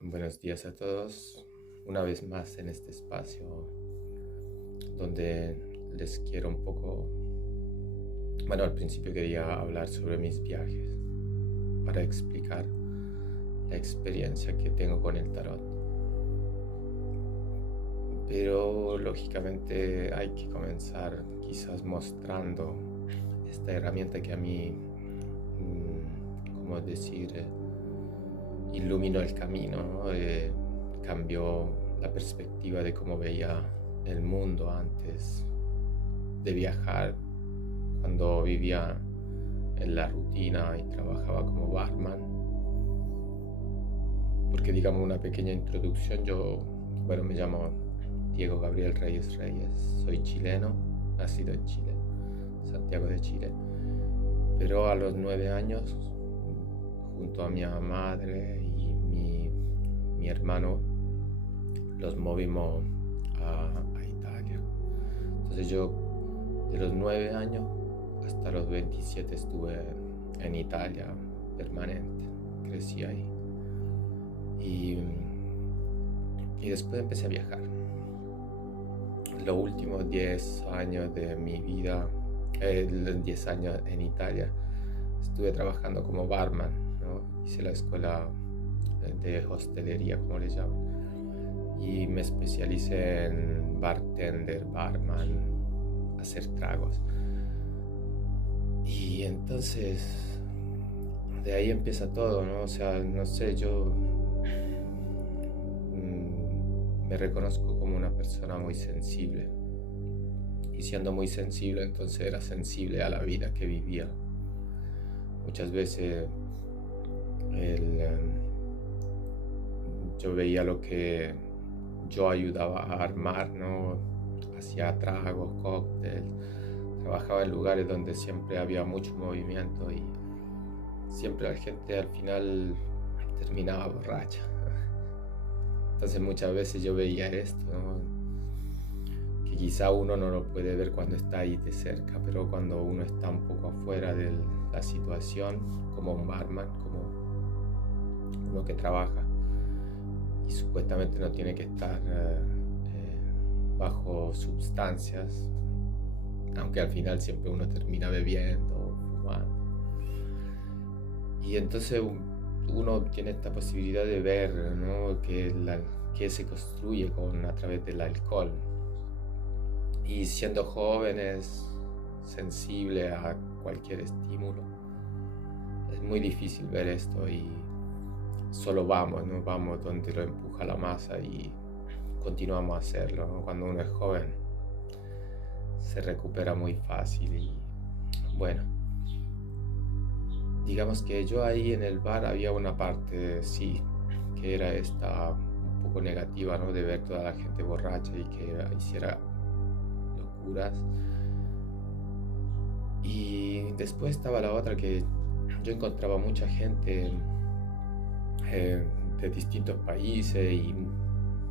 Buenos días a todos, una vez más en este espacio donde les quiero un poco, al principio quería hablar sobre mis viajes para explicar la experiencia que tengo con el tarot. Pero lógicamente hay que comenzar quizás mostrando esta herramienta que a mí, como decir, iluminó el camino, ¿no? Cambió la perspectiva de cómo veía el mundo antes de viajar, cuando vivía en la rutina y trabajaba como barman. Porque digamos una pequeña introducción, me llamo Diego Gabriel Reyes Reyes, soy chileno, nacido en Chile, Santiago de Chile, pero a los 9 años, junto a mi madre y mi hermano, los movimos a Italia. Entonces yo de los 9 años hasta los 27 estuve en Italia permanente, crecí ahí. Y después empecé a viajar. Los últimos 10 años de mi vida, los 10 años en Italia, estuve trabajando como barman, ¿no? Hice la escuela de hostelería, como le llaman, y me especialicé en bartender, barman, hacer tragos. Y entonces de ahí empieza todo, ¿no? O sea, no sé, yo me reconozco como una persona muy sensible. Y siendo muy sensible, entonces era sensible a la vida que vivía. Muchas veces yo veía lo que yo ayudaba a armar, ¿no? Hacía tragos, cócteles, trabajaba en lugares donde siempre había mucho movimiento y siempre la gente al final terminaba borracha. Entonces muchas veces yo veía esto, ¿no? Que quizá uno no lo puede ver cuando está ahí de cerca, pero cuando uno está un poco afuera de la situación, como un barman, como uno que trabaja y supuestamente no tiene que estar bajo sustancias, aunque al final siempre uno termina bebiendo o fumando. Y entonces uno tiene esta posibilidad de ver, ¿no? que se construye a través del alcohol. Y siendo jóvenes, sensibles a cualquier estímulo, es muy difícil ver esto y solo vamos donde lo empuja la masa y continuamos a hacerlo, ¿no? Cuando uno es joven se recupera muy fácil y bueno, digamos que yo ahí en el bar había una parte, sí, que era esta un poco negativa, ¿no? De ver toda la gente borracha y que hiciera locuras. Y después estaba la otra, que yo encontraba mucha gente de distintos países y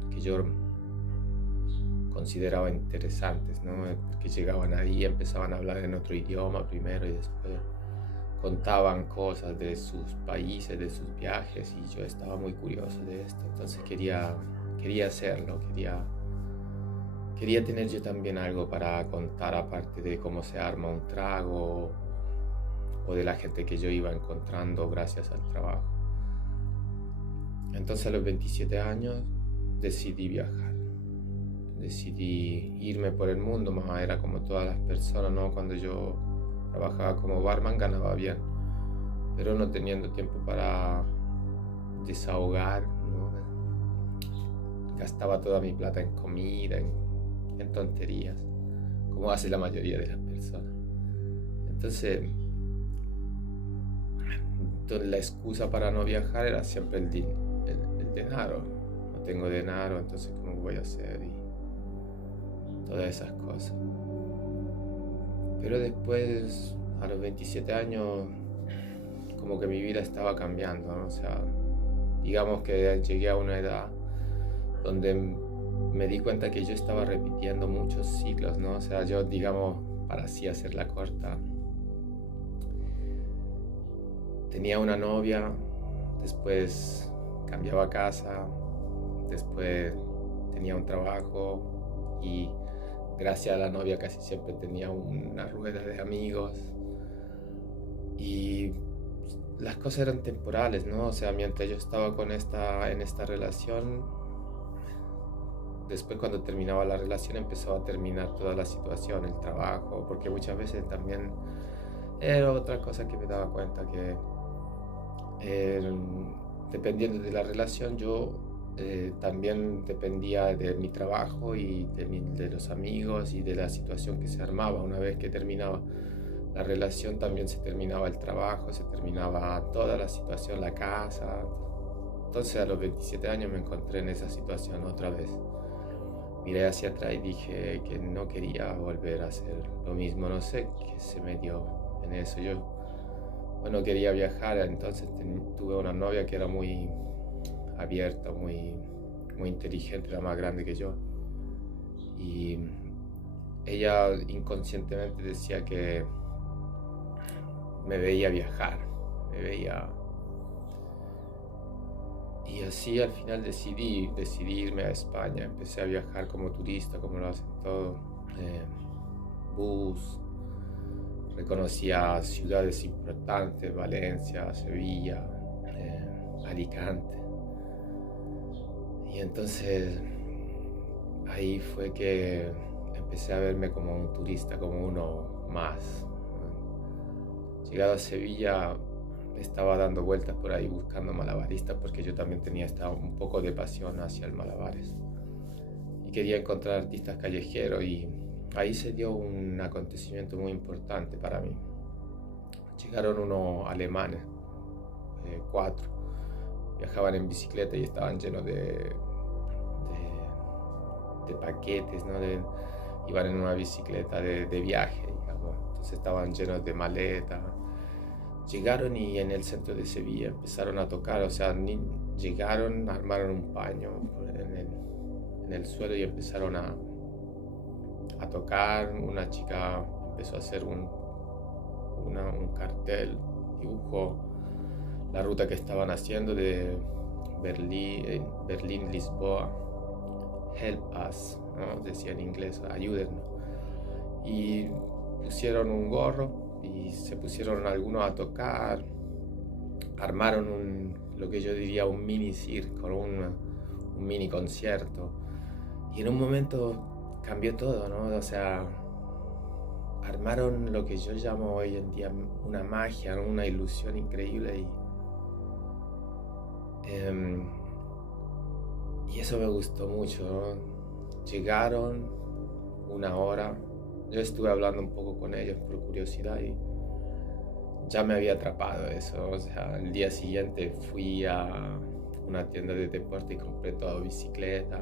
que yo consideraba interesantes, ¿no? Que llegaban ahí, empezaban a hablar en otro idioma primero y después contaban cosas de sus países, de sus viajes, y yo estaba muy curioso de esto. Entonces quería hacerlo, quería tener yo también algo para contar, aparte de cómo se arma un trago o de la gente que yo iba encontrando gracias al trabajo. Entonces a los 27 años decidí viajar, decidí irme por el mundo, más era como todas las personas, ¿no? Cuando yo trabajaba como barman ganaba bien, pero no teniendo tiempo para desahogar, ¿no? Gastaba toda mi plata en comida, en tonterías, como hace la mayoría de las personas. Entonces la excusa para no viajar era siempre el dinero. No tengo dinero, entonces ¿cómo voy a hacer? Y todas esas cosas. Pero después, a los 27 años, como que mi vida estaba cambiando, ¿no? O sea, digamos que llegué a una edad donde me di cuenta que yo estaba repitiendo muchos ciclos, ¿no? O sea, yo, digamos, para así hacerla corta, tenía una novia, después cambiaba casa, después tenía un trabajo y gracias a la novia casi siempre tenía una rueda de amigos y las cosas eran temporales, ¿no? O sea, mientras yo estaba en esta relación, después cuando terminaba la relación empezaba a terminar toda la situación, el trabajo, porque muchas veces también era otra cosa que me daba cuenta que eh, dependiendo de la relación yo también dependía de mi trabajo y de los amigos y de la situación que se armaba. Una vez que terminaba la relación también se terminaba el trabajo, se terminaba toda la situación, la casa. Entonces a los 27 años me encontré en esa situación otra vez. Miré hacia atrás y dije que no quería volver a hacer lo mismo. No sé qué se me dio en eso. Yo, bueno, quería viajar, entonces tuve una novia que era muy abierta, muy inteligente, era más grande que yo. Y ella inconscientemente decía que me veía viajar, me veía. Y así al final decidí irme a España. Empecé a viajar como turista, como lo hacen todos. Bus, reconocía ciudades importantes, Valencia, Sevilla, Alicante. Y entonces ahí fue que empecé a verme como un turista, como uno más. Llegado a Sevilla, estaba dando vueltas por ahí buscando malabaristas porque yo también tenía un poco de pasión hacia el malabares. Y quería encontrar artistas callejeros y ahí se dio un acontecimiento muy importante para mí. Llegaron unos alemanes, 4, viajaban en bicicleta y estaban llenos de paquetes, ¿no? Iban en una bicicleta de viaje, digamos. Entonces estaban llenos de maletas. Llegaron y en el centro de Sevilla empezaron a tocar, o sea, llegaron, armaron un paño en el suelo y empezaron a tocar. Una chica empezó a hacer un cartel, dibujó la ruta que estaban haciendo de Berlín, Lisboa, help us, ¿no? Decía en inglés, ayúdennos. Y pusieron un gorro y se pusieron algunos a tocar, armaron lo que yo diría un mini circo, un mini concierto. Y en un momento cambió todo, ¿no? O sea, armaron lo que yo llamo hoy en día una magia, ¿no? Una ilusión increíble. Y eso me gustó mucho, ¿no? Llegaron una hora, yo estuve hablando un poco con ellos por curiosidad y ya me había atrapado eso. O sea, el día siguiente fui a una tienda de deporte y compré todo, bicicleta,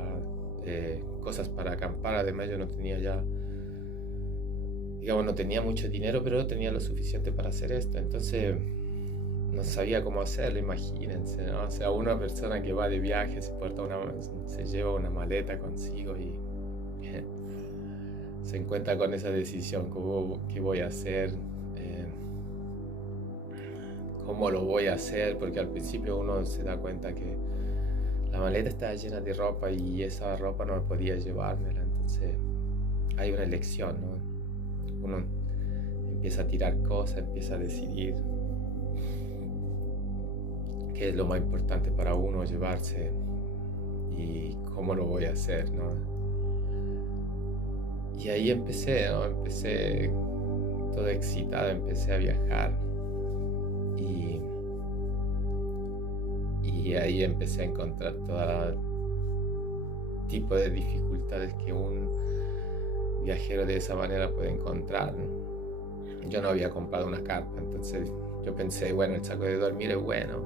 cosas para acampar. Además yo no tenía ya, digamos, no tenía mucho dinero, pero tenía lo suficiente para hacer esto. Entonces no sabía cómo hacerlo, imagínense, ¿no? O sea, una persona que va de viaje se lleva una maleta consigo y se encuentra con esa decisión, ¿qué voy a hacer? ¿Cómo lo voy a hacer? Porque al principio uno se da cuenta que la maleta está llena de ropa y esa ropa no podía llevármela. Entonces hay una elección, ¿no? Uno empieza a tirar cosas, empieza a decidir qué es lo más importante para uno llevarse y cómo lo voy a hacer, ¿no? Y ahí empecé, ¿no? Empecé todo excitado, empecé a viajar y ahí empecé a encontrar todo tipo de dificultades que un viajero de esa manera puede encontrar, ¿no? Yo no había comprado una carpa, entonces yo pensé, bueno, el saco de dormir es bueno,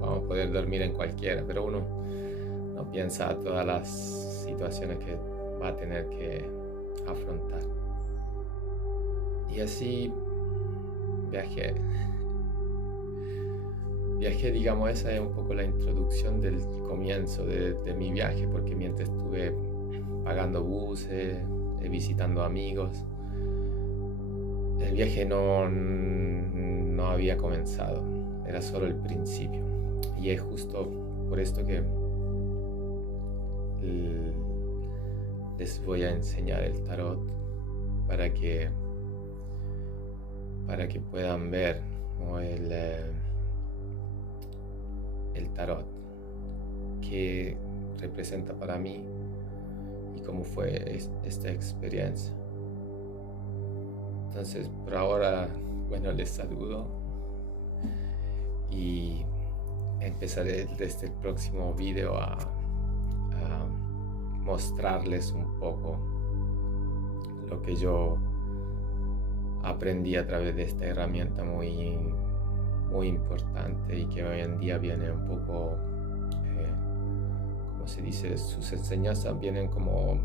vamos a poder dormir en cualquiera, pero uno no piensa todas las situaciones que va a tener que afrontar. Y así viajé, digamos, esa es un poco la introducción del comienzo de mi viaje, porque mientras estuve pagando buses, visitando amigos, el viaje no había comenzado, era solo el principio. Y es justo por esto que les voy a enseñar el tarot para que puedan ver, ¿no? el tarot, qué representa para mí y cómo fue esta experiencia. Entonces, por ahora, bueno, les saludo y empezaré desde el próximo video a mostrarles un poco lo que yo aprendí a través de esta herramienta muy, muy importante y que hoy en día viene un poco, como se dice, sus enseñanzas vienen como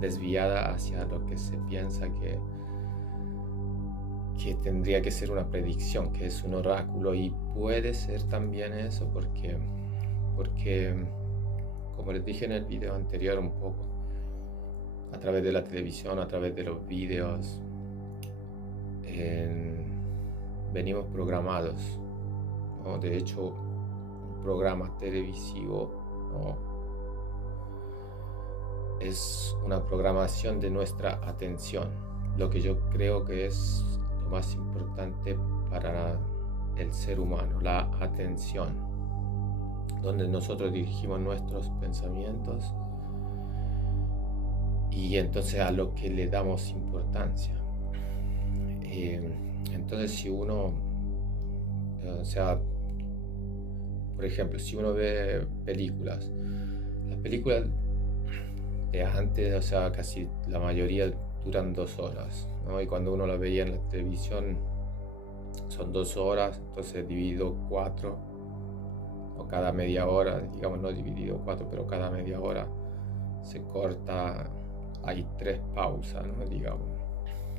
desviadas hacia lo que se piensa que tendría que ser una predicción, que es un oráculo, y puede ser también eso porque como les dije en el video anterior un poco, a través de la televisión, a través de los videos, venimos programados, ¿no? De hecho, un programa televisivo, ¿no? Es una programación de nuestra atención, lo que yo creo que es lo más importante para el ser humano, la atención, donde nosotros dirigimos nuestros pensamientos y entonces a lo que le damos importancia. Entonces, si uno, o sea, por ejemplo, si uno ve películas, las películas de antes, o sea, casi la mayoría duran 2 horas, ¿no? Y cuando uno las veía en la televisión son 2 horas, entonces dividido 4, o cada media hora, digamos, no dividido 4, pero cada media hora se corta, hay 3 pausas, ¿no? Digamos.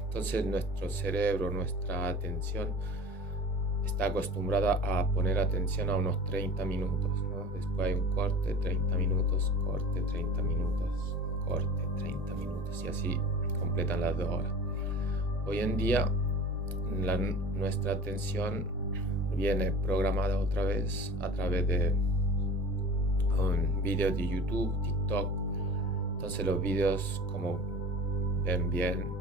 Entonces nuestro cerebro, nuestra atención está acostumbrada a poner atención a unos 30 minutos, ¿no? Después hay un corte, 30 minutos, corte, 30 minutos, corte, 30 minutos, y así completan las 2 horas. Hoy en día nuestra atención viene programada otra vez a través de videos de YouTube, TikTok. Entonces los videos, como ven bien,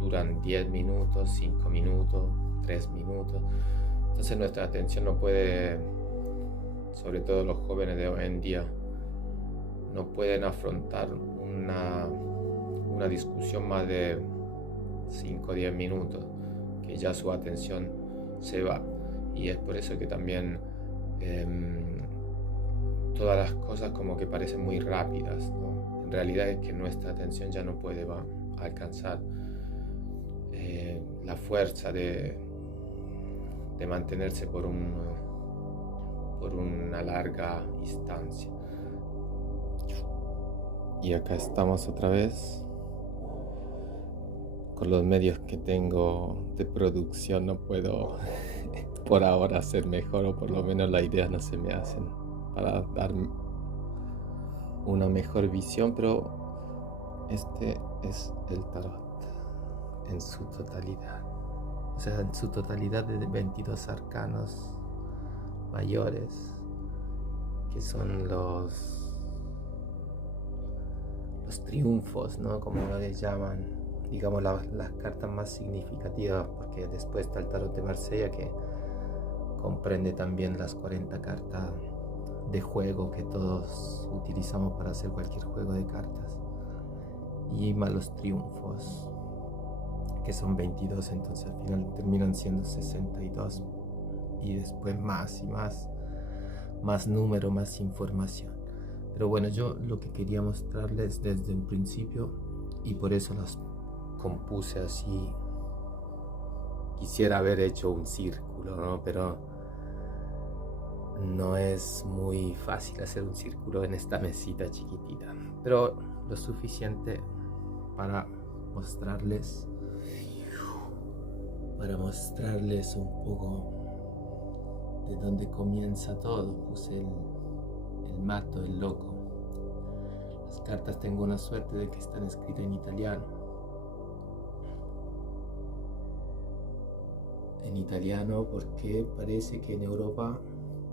duran 10 minutos, 5 minutos, 3 minutos. Entonces nuestra atención no puede, sobre todo los jóvenes de hoy en día, no pueden afrontar una discusión más de 5 o 10 minutos, que ya su atención se va. Y es por eso que también todas las cosas como que parecen muy rápidas, ¿no? En realidad es que nuestra atención ya no puede alcanzar la fuerza de mantenerse por una larga instancia. Y acá estamos otra vez. Con los medios que tengo de producción no puedo por ahora hacer mejor, o por lo menos las ideas no se me hacen para dar una mejor visión, pero este es el tarot en su totalidad, o sea, en su totalidad de 22 arcanos mayores, que son los triunfos, ¿no? Como les llaman, digamos, las cartas más significativas, porque después está el tarot de Marsella, que comprende también las 40 cartas de juego que todos utilizamos para hacer cualquier juego de cartas, y más los triunfos, que son 22, entonces al final terminan siendo 62, y después más y más número, más información. Pero bueno, yo lo que quería mostrarles desde un principio, y por eso los compuse así, quisiera haber hecho un círculo, ¿no? Pero no es muy fácil hacer un círculo en esta mesita chiquitita, pero lo suficiente para mostrarles un poco de dónde comienza todo. Puse el mato, el loco. Las cartas, tengo una suerte de que están escritas en italiano. En italiano porque parece que en Europa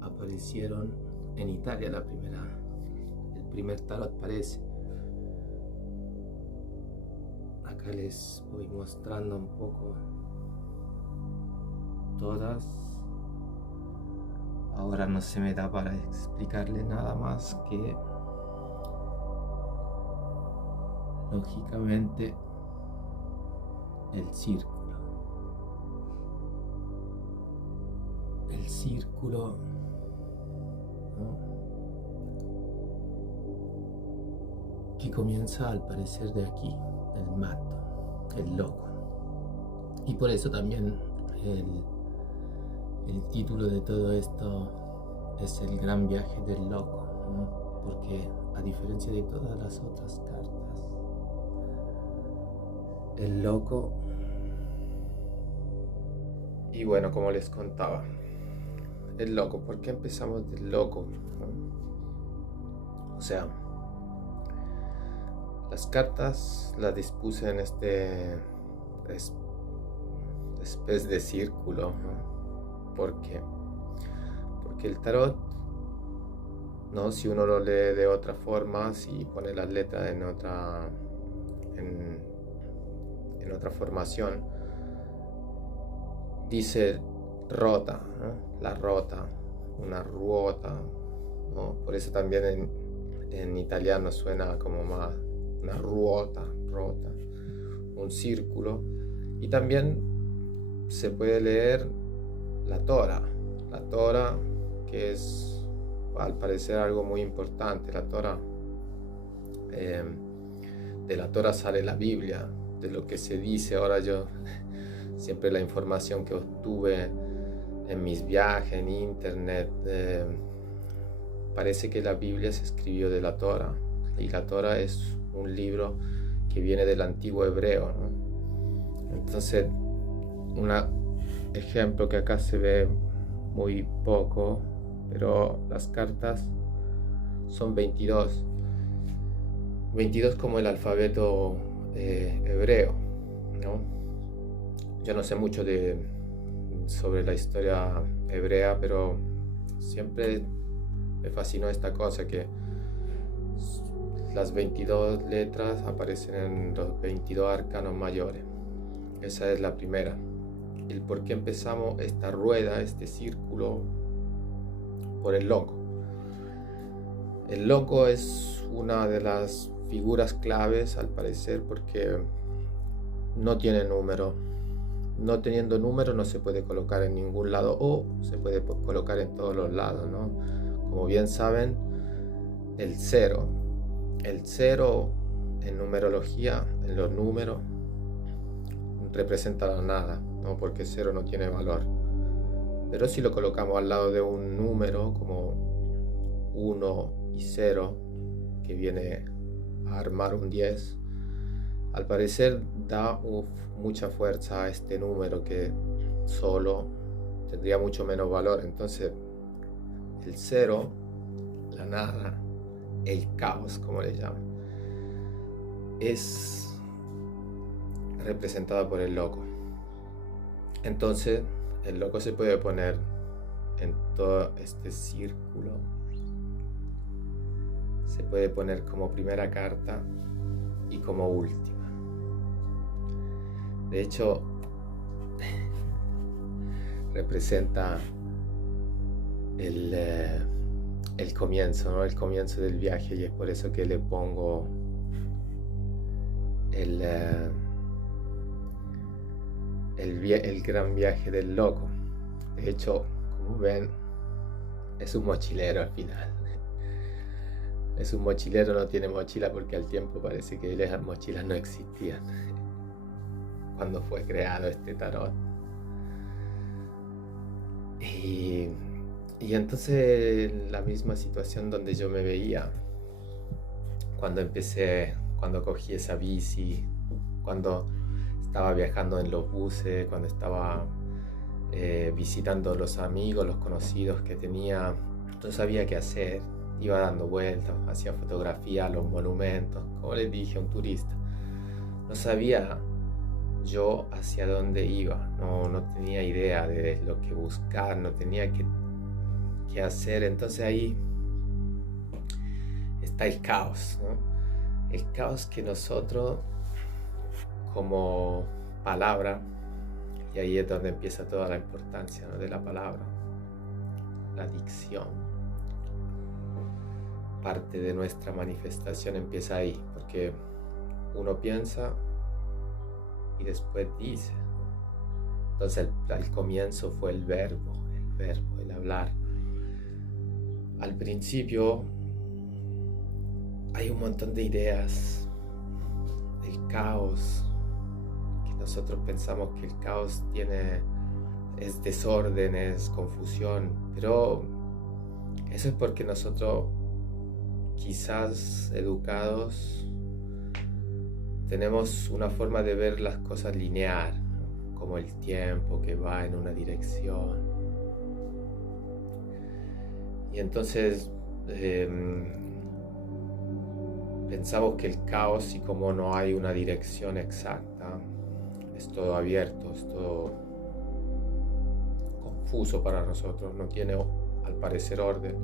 aparecieron en Italia el primer tarot parece. Acá les voy mostrando un poco todas. Ahora no se me da para explicarle nada más que, lógicamente, el círculo. El círculo, ¿no? Que comienza al parecer de aquí, el mato, el loco. Y por eso también el título de todo esto es el gran viaje del loco, ¿no? Porque a diferencia de todas las otras cartas, el loco... Y bueno, como les contaba, el loco, ¿por qué empezamos del loco? ¿No? O sea, las cartas las dispuse en este especie de círculo, ¿no? ¿Por qué? Porque el tarot, ¿no? Si uno lo lee de otra forma, si pone las letras en otra formación, dice rota, ¿no? La rota, una ruota, ¿no? Por eso también en italiano suena como más una ruota, rota, un círculo. Y también se puede leer la tora, que es al parecer algo muy importante. La tora, de la tora sale la Biblia, de lo que se dice. Ahora yo siempre la información que obtuve en mis viajes, en internet, parece que la Biblia se escribió de la Tora, y la Tora es un libro que viene del antiguo hebreo, ¿no? Entonces, un ejemplo que acá se ve muy poco, pero las cartas son 22 como el alfabeto hebreo, ¿no? Yo no sé mucho sobre la historia hebrea, pero siempre me fascinó esta cosa, que las 22 letras aparecen en los 22 arcanos mayores. Esa es la primera. El por qué empezamos esta rueda, este círculo, por el loco. El loco es una de las figuras claves, al parecer, porque no tiene número. No teniendo número no se puede colocar en ningún lado, o se puede colocar en todos los lados, ¿no? Como bien saben, el cero en numerología, en los números, representa la nada, ¿no? Porque cero no tiene valor. Pero si lo colocamos al lado de un número como 1 y 0, que viene a armar un 10, al parecer da mucha fuerza a este número, que solo tendría mucho menos valor. Entonces, el 0, la nada, el caos, como le llaman, es representada por el loco. Entonces, el loco se puede poner en todo este círculo. Se puede poner como primera carta y como última. De hecho, representa el comienzo, ¿no? El comienzo del viaje, y es por eso que le pongo el gran viaje del loco. De hecho, como ven, es un mochilero al final. Es un mochilero, no tiene mochila, porque al tiempo parece que las mochilas no existían cuando fue creado este tarot. Y entonces, la misma situación donde yo me veía cuando cogí esa bici, cuando estaba viajando en los buses, cuando estaba visitando los amigos, los conocidos que tenía. No sabía qué hacer, iba dando vueltas, hacía fotografía a los monumentos, como les dije, a un turista. No sabía yo hacia dónde iba, no tenía idea de lo que buscar, no tenía qué hacer. Entonces ahí está el caos, ¿no? El caos que nosotros, como palabra, y ahí es donde empieza toda la importancia, ¿no?, de la palabra, la dicción. Parte de nuestra manifestación empieza ahí, porque uno piensa y después dice. Entonces al comienzo fue el verbo, el hablar. Al principio hay un montón de ideas, el caos, que nosotros pensamos que el caos es desorden, es confusión, pero eso es porque nosotros, quizás educados, tenemos una forma de ver las cosas lineal, ¿no?, como el tiempo que va en una dirección. Y entonces pensamos que el caos, y como no hay una dirección exacta, es todo abierto, es todo confuso para nosotros, no tiene al parecer orden.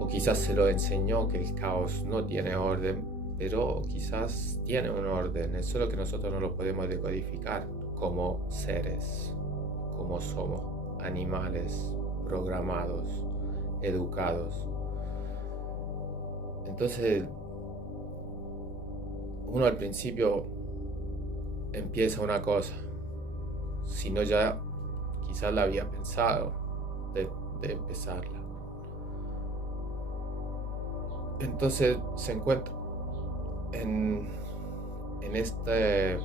O quizás se lo enseñó que el caos no tiene orden, pero quizás tiene un orden, es solo que nosotros no lo podemos decodificar como seres, como somos, animales programados, educados. Entonces, uno al principio empieza una cosa, si no ya quizás la había pensado de empezarla. Entonces se encuentra en este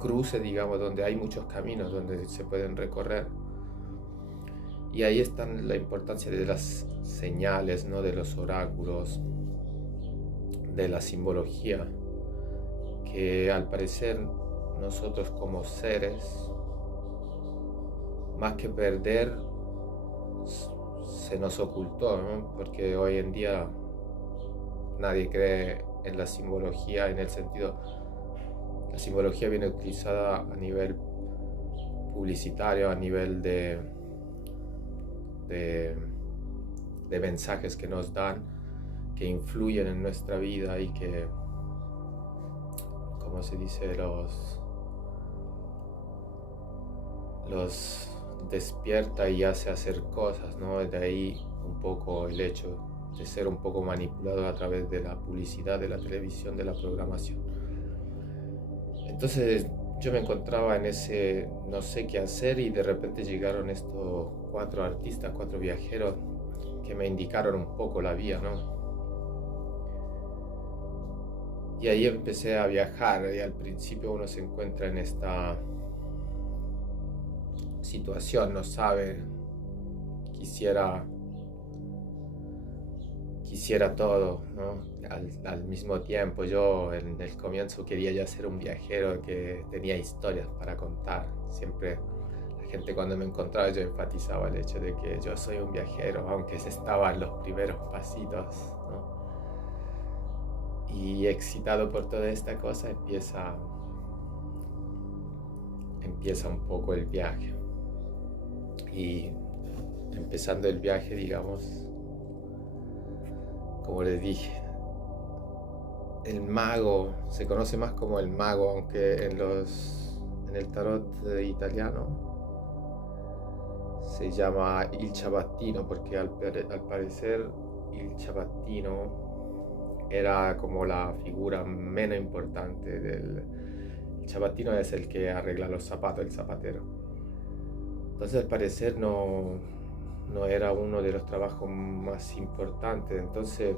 cruce, digamos, donde hay muchos caminos donde se pueden recorrer. Y ahí está la importancia de las señales, ¿no?, de los oráculos, de la simbología, que al parecer nosotros como seres, más que perder, se nos ocultó, ¿no? Porque hoy en día nadie cree en la simbología, en el sentido, la simbología viene utilizada a nivel publicitario, a nivel de mensajes que nos dan, que influyen en nuestra vida y que, ¿cómo se dice?, los despierta y hace hacer cosas, ¿no? De ahí un poco el hecho de ser un poco manipulado a través de la publicidad, de la televisión, de la programación. Entonces yo me encontraba en ese no sé qué hacer, y de repente llegaron estos 4 artistas, 4 viajeros que me indicaron un poco la vía, ¿no? Y ahí empecé a viajar, y al principio uno se encuentra en esta situación, no sabe, quisiera todo, ¿no? Al mismo tiempo, yo en el comienzo quería ya ser un viajero que tenía historias para contar. Siempre la gente, cuando me encontraba, yo enfatizaba el hecho de que yo soy un viajero, aunque estaba en los primeros pasitos, ¿no? Y excitado por toda esta cosa, empieza un poco el viaje. Y empezando el viaje, digamos, como les dije, el mago se conoce más como el mago, aunque en el tarot italiano se llama il ciabattino, porque al parecer il ciabattino era como la figura menos importante el ciabattino es el que arregla los zapatos, el zapatero. Entonces al parecer no era uno de los trabajos más importantes, entonces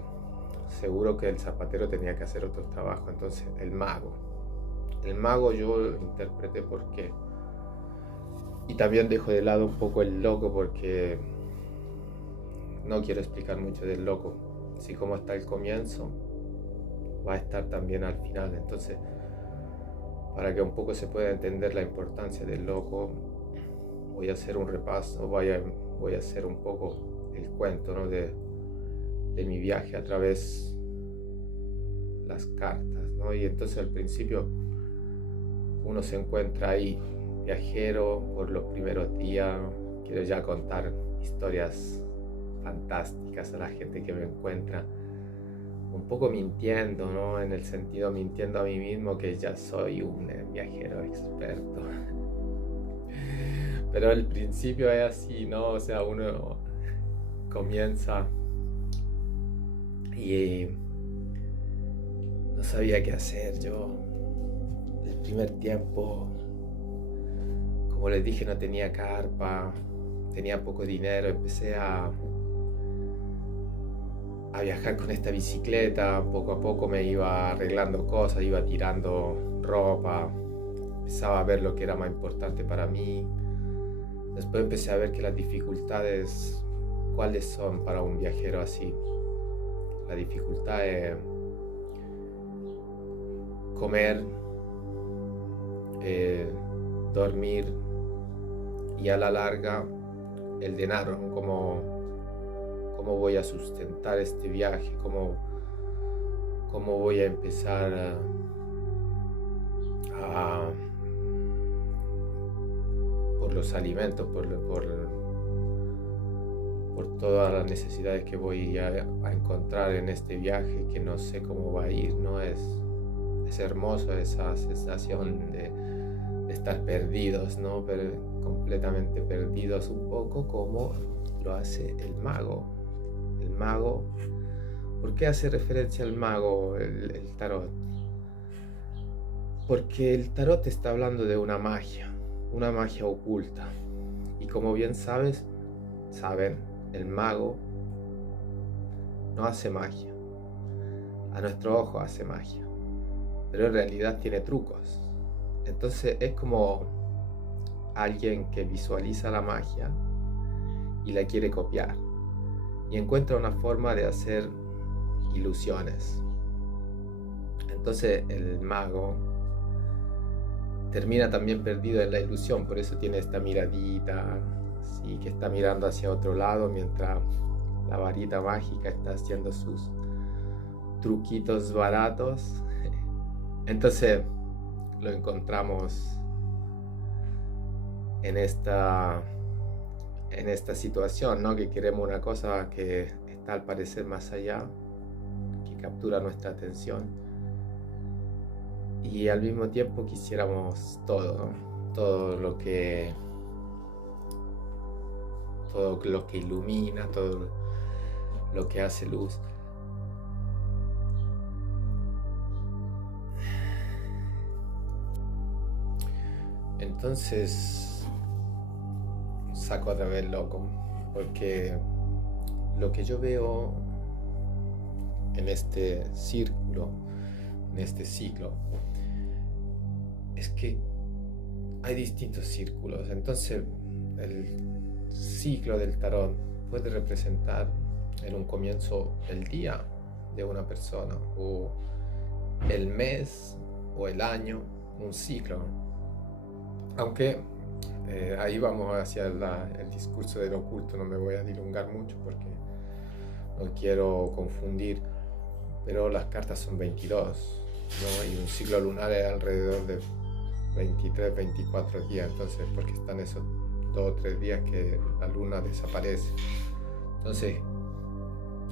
seguro que el zapatero tenía que hacer otros trabajos. Entonces el mago yo lo interpreté por qué. Y también dejo de lado un poco el loco, porque no quiero explicar mucho del loco. Así como está el comienzo, va a estar también al final. Entonces, para que un poco se pueda entender la importancia del loco, voy a hacer un repaso, voy a hacer un poco el cuento, ¿no?, de mi viaje a través de las cartas, ¿no? Y entonces al principio uno se encuentra ahí, viajero por los primeros días. Quiero ya contar historias fantásticas, a la gente que me encuentra un poco mintiendo, ¿no? En el sentido mintiendo a mí mismo que ya soy un viajero experto. Pero al principio es así, ¿no? O sea, uno comienza y no sabía qué hacer. Yo, el primer tiempo, como les dije, no tenía carpa, tenía poco dinero, empecé a viajar con esta bicicleta, poco a poco me iba arreglando cosas, iba tirando ropa, empezaba a ver lo que era más importante para mí. Después empecé a ver que las dificultades, ¿cuáles son para un viajero así? La dificultad es comer, dormir y a la larga el dinero, ¿no? ¿Cómo voy a sustentar este viaje? ¿Cómo voy a empezar por los alimentos, por todas las necesidades que voy a encontrar en este viaje, que no sé cómo va a ir, ¿no? Es hermoso esa sensación de estar perdidos, ¿no? Pero completamente perdidos, un poco como lo hace el mago. El mago, ¿por qué hace referencia al mago el tarot? Porque el tarot está hablando de una magia oculta. Y como bien saben, el mago no hace magia. A nuestro ojo hace magia, pero en realidad tiene trucos. Entonces es como alguien que visualiza la magia y la quiere copiar y encuentra una forma de hacer ilusiones. Entonces el mago termina también perdido en la ilusión, por eso tiene esta miradita, sí, que está mirando hacia otro lado mientras la varita mágica está haciendo sus truquitos baratos. Entonces lo encontramos en esta situación, ¿no? Que queremos una cosa que está al parecer más allá, que captura nuestra atención, y al mismo tiempo quisiéramos todo, ¿no? Todo lo que ilumina, todo lo que hace luz. Entonces saco otra vez loco, porque lo que yo veo en este círculo, en este ciclo, es que hay distintos círculos. Entonces el ciclo del tarot puede representar en un comienzo el día de una persona, o el mes o el año, un ciclo. Aunque ahí vamos hacia el discurso del oculto, no me voy a dilungar mucho porque no quiero confundir, pero las cartas son 22, ¿no? Y un ciclo lunar es alrededor de 23, 24 días, entonces porque están esos 2 o 3 días que la luna desaparece. Entonces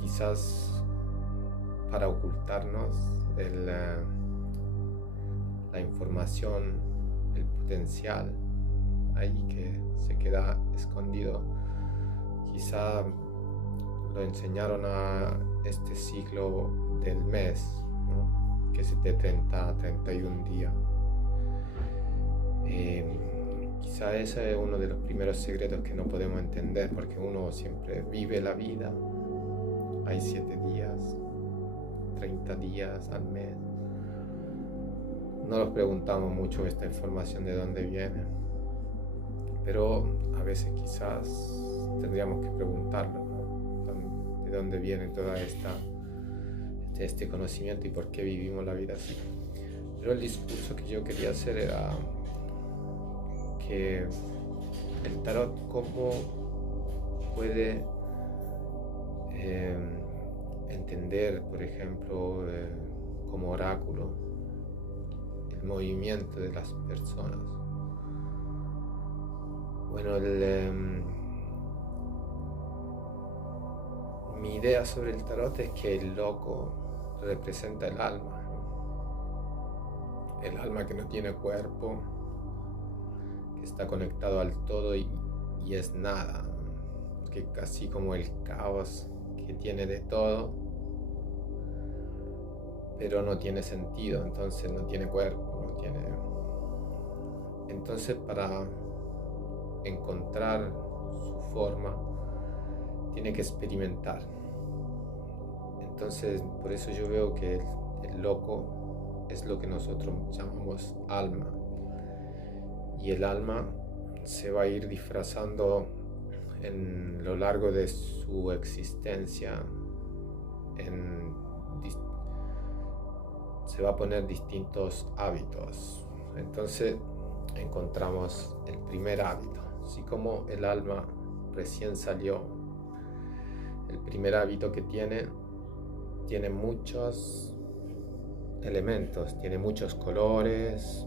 quizás para ocultarnos la información, el potencial ahí que se queda escondido, quizá lo enseñaron a este ciclo del mes, ¿no? Que es de 30 a 31 días. Quizá ese es uno de los primeros secretos que no podemos entender, porque uno siempre vive la vida. Hay 7 días, 30 días al mes. No nos preguntamos mucho esta información de dónde viene, pero a veces quizás tendríamos que preguntarlo, ¿no? De dónde viene toda este conocimiento y por qué vivimos la vida así. Pero el discurso que yo quería hacer era que el tarot, cómo puede entender, por ejemplo, como oráculo, el movimiento de las personas. Bueno, mi idea sobre el tarot es que el loco representa el alma, ¿no? El alma que no tiene cuerpo, que está conectado al todo y es nada, ¿no? Porque así como el caos que tiene de todo, pero no tiene sentido, entonces no tiene cuerpo, no tiene... Entonces para encontrar su forma, tiene que experimentar. Entonces, por eso yo veo que el loco es lo que nosotros llamamos alma. Y el alma se va a ir disfrazando en lo largo de su existencia. Se va a poner distintos hábitos. Entonces encontramos el primer hábito. Así como el alma recién salió, el primer hábito que tiene muchos elementos, tiene muchos colores,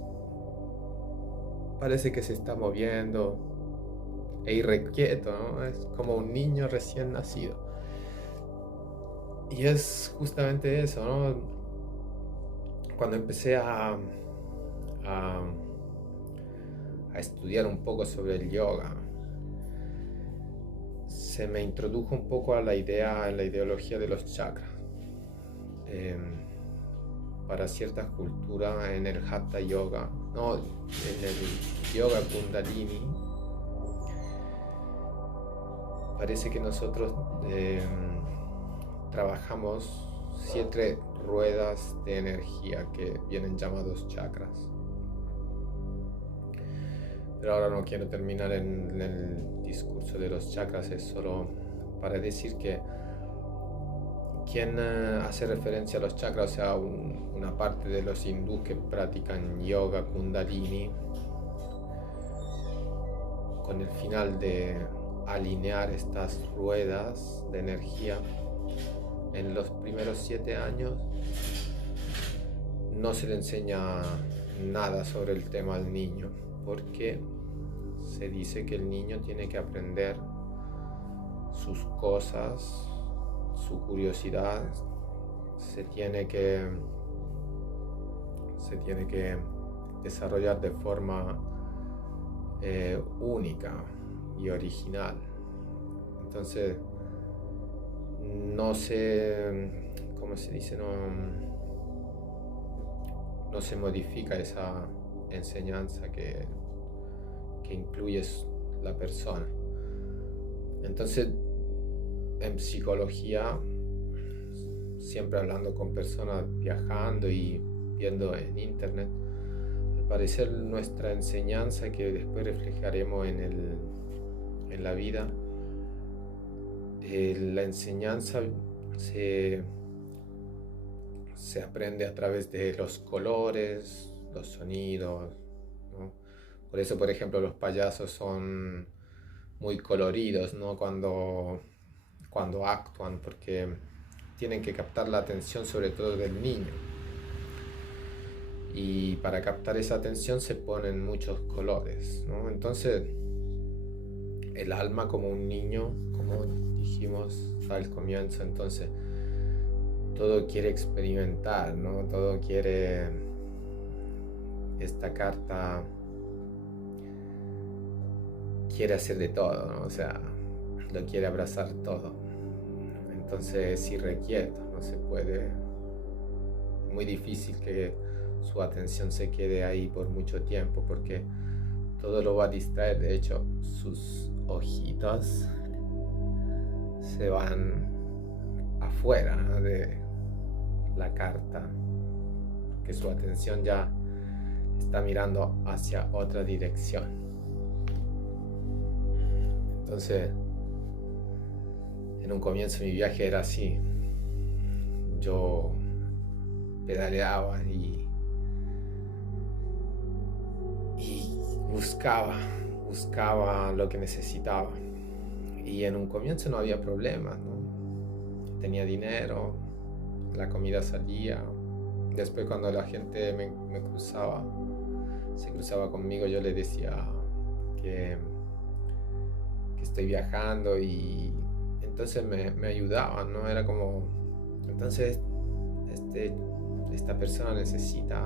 parece que se está moviendo e irrequieto, ¿no? Es como un niño recién nacido. Y es justamente eso, ¿no? Cuando empecé a estudiar un poco sobre el yoga, se me introdujo un poco a la ideología de los chakras. Para ciertas culturas, en el Hatha Yoga, no, en el Yoga Kundalini, parece que nosotros trabajamos 7 ruedas de energía que vienen llamados chakras. Pero ahora no quiero terminar en el discurso de los chakras, es solo para decir que quien hace referencia a los chakras, o sea, una parte de los hindúes que practican yoga kundalini, con el final de alinear estas ruedas de energía, en los primeros 7 años no se le enseña nada sobre el tema al niño, porque se dice que el niño tiene que aprender sus cosas, su curiosidad, se tiene que desarrollar de forma única y original. Entonces no se, ¿cómo se dice? No se modifica esa enseñanza que incluye la persona. Entonces, en psicología, siempre hablando con personas, viajando y viendo en internet, al parecer nuestra enseñanza, que después reflejaremos en la vida, la enseñanza se aprende a través de los colores, los sonidos, ¿no? Por eso, por ejemplo, los payasos son muy coloridos, ¿no? Cuando actúan, porque tienen que captar la atención sobre todo del niño. Y para captar esa atención se ponen muchos colores, ¿no? Entonces, el alma como un niño, como dijimos al comienzo, entonces todo quiere experimentar, ¿no? Todo quiere... Esta carta quiere hacer de todo, ¿no? O sea, lo quiere abrazar todo. Entonces es irrequieto, no se puede... Es muy difícil que su atención se quede ahí por mucho tiempo, porque todo lo va a distraer. De hecho, sus ojitos se van afuera, ¿no?, de la carta, que su atención ya está mirando hacia otra dirección. Entonces, en un comienzo mi viaje era así. Yo pedaleaba y buscaba lo que necesitaba. Y en un comienzo no había problemas, ¿no? Tenía dinero, la comida salía. Después, cuando la gente se cruzaba conmigo, yo le decía que estoy viajando, y entonces me ayudaban, ¿no? Era como, entonces esta persona necesita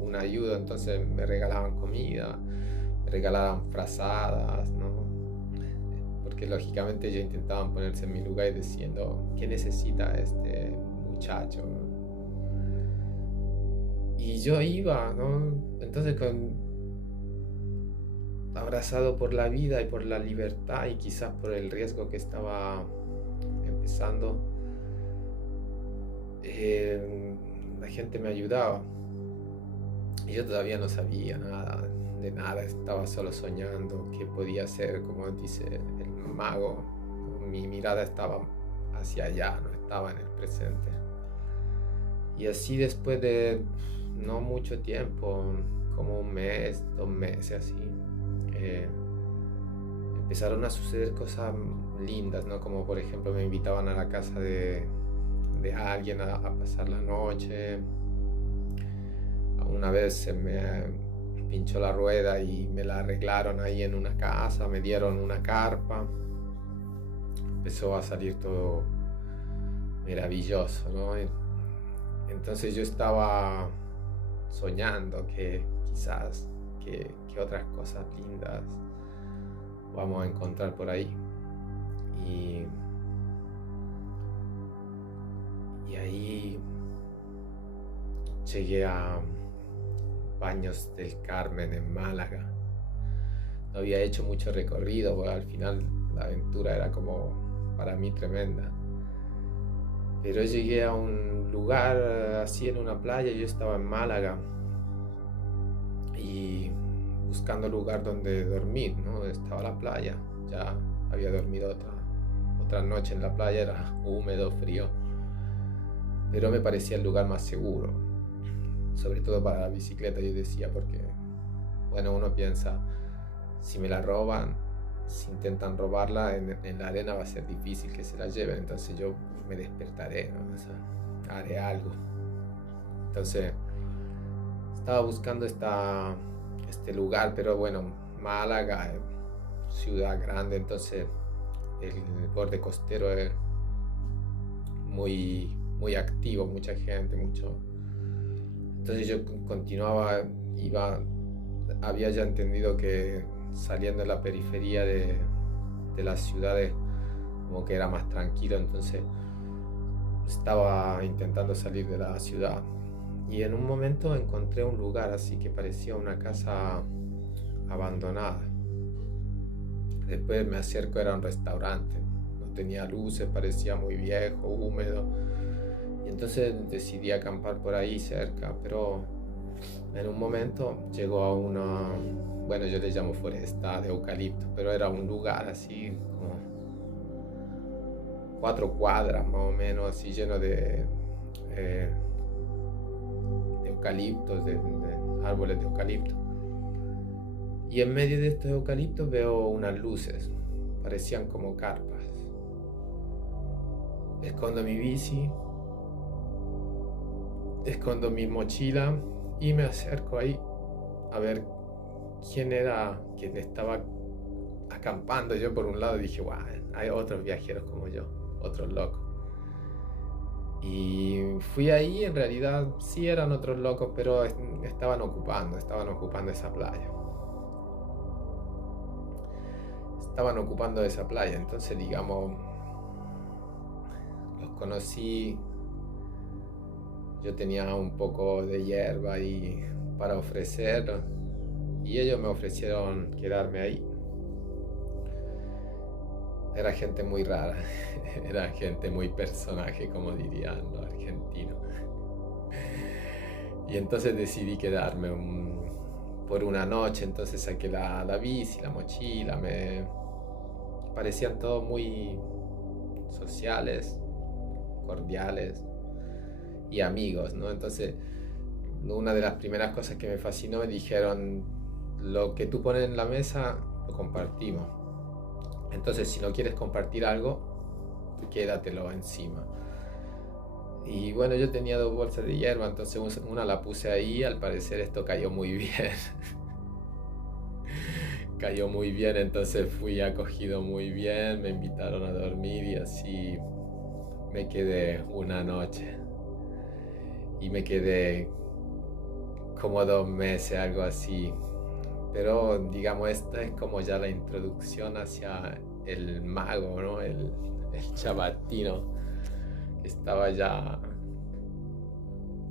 una ayuda, entonces me regalaban comida, me regalaban frazadas, ¿no? Porque lógicamente ellos intentaban ponerse en mi lugar y diciendo, ¿qué necesita este muchacho? Y yo iba, ¿no? Entonces abrazado por la vida y por la libertad y quizás por el riesgo que estaba empezando, la gente me ayudaba. Y yo todavía no sabía nada de nada, estaba solo soñando qué podía ser, como dice el mago. Mi mirada estaba hacia allá, no estaba en el presente. Y así después de no mucho tiempo, como un mes, 2 meses así, empezaron a suceder cosas lindas, ¿no? Como por ejemplo me invitaban a la casa de alguien a pasar la noche. Una vez se me pinchó la rueda y me la arreglaron ahí en una casa, me dieron una carpa. Empezó a salir todo maravilloso, ¿no? Entonces yo estaba soñando que quizás que otras cosas lindas vamos a encontrar por ahí. Y ahí llegué a Baños del Carmen en Málaga. No había hecho mucho recorrido, porque al final la aventura era como para mí tremenda. Pero llegué a un lugar así en una playa, yo estaba en Málaga y buscando lugar donde dormir, ¿no? Estaba la playa, ya había dormido otra noche en la playa, era húmedo, frío, pero me parecía el lugar más seguro, sobre todo para la bicicleta, yo decía, porque, bueno, uno piensa, si me la roban, si intentan robarla en la arena va a ser difícil que se la lleven, entonces yo me despertaré, ¿no? O sea, haré algo. Entonces estaba buscando este lugar, pero bueno, Málaga, ciudad grande, entonces el borde costero es muy, muy activo, mucha gente, mucho. Entonces yo continuaba, había ya entendido que saliendo de la periferia de las ciudades como que era más tranquilo, entonces estaba intentando salir de la ciudad y en un momento encontré un lugar así que parecía una casa abandonada. Después me acerco, era un restaurante, no tenía luces, parecía muy viejo, húmedo, y entonces decidí acampar por ahí cerca, pero en un momento llegó a una, bueno, yo le llamo foresta de eucalipto, pero era un lugar así como 4 cuadras más o menos, así lleno de eucaliptos, de árboles de eucalipto. Y en medio de estos eucaliptos veo unas luces, parecían como carpas. Escondo mi bici, escondo mi mochila y me acerco ahí a ver quién era quien estaba acampando. Yo por un lado dije, wow, hay otros viajeros como yo, otros locos. Y fui ahí, en realidad sí eran otros locos, pero estaban ocupando esa playa. Entonces digamos, los conocí, yo tenía un poco de hierba ahí para ofrecer y ellos me ofrecieron quedarme ahí. Era gente muy rara, era gente muy personaje, como dirían los argentinos. Y entonces decidí quedarme por una noche, entonces saqué la bici, la mochila, me parecían todos muy sociales, cordiales y amigos, ¿no? Entonces, una de las primeras cosas que me fascinó, me dijeron, lo que tú pones en la mesa, lo compartimos. Entonces, si no quieres compartir algo, quédatelo encima. Y bueno, yo tenía 2 bolsas de hierba, entonces una la puse ahí, al parecer esto cayó muy bien. cayó muy bien, entonces fui acogido muy bien, me invitaron a dormir y así me quedé una noche. Y me quedé como 2 meses, algo así. Pero digamos, esta es como ya la introducción hacia el mago, ¿no? El chabatino, que estaba ya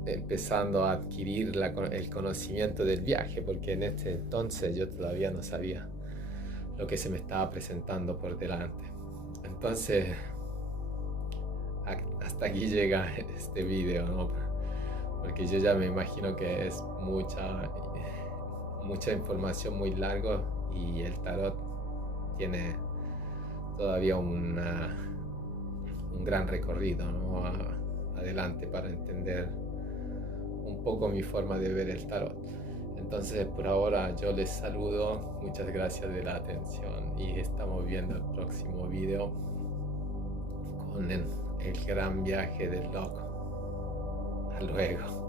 empezando a adquirir el conocimiento del viaje, porque en este entonces yo todavía no sabía lo que se me estaba presentando por delante. Entonces, hasta aquí llega este video, ¿no? Porque yo ya me imagino que es mucha información muy larga y el tarot tiene todavía un gran recorrido, ¿no? Adelante para entender un poco mi forma de ver el tarot. Entonces por ahora yo les saludo, muchas gracias de la atención y estamos viendo el próximo video con el gran viaje del loco. Hasta luego.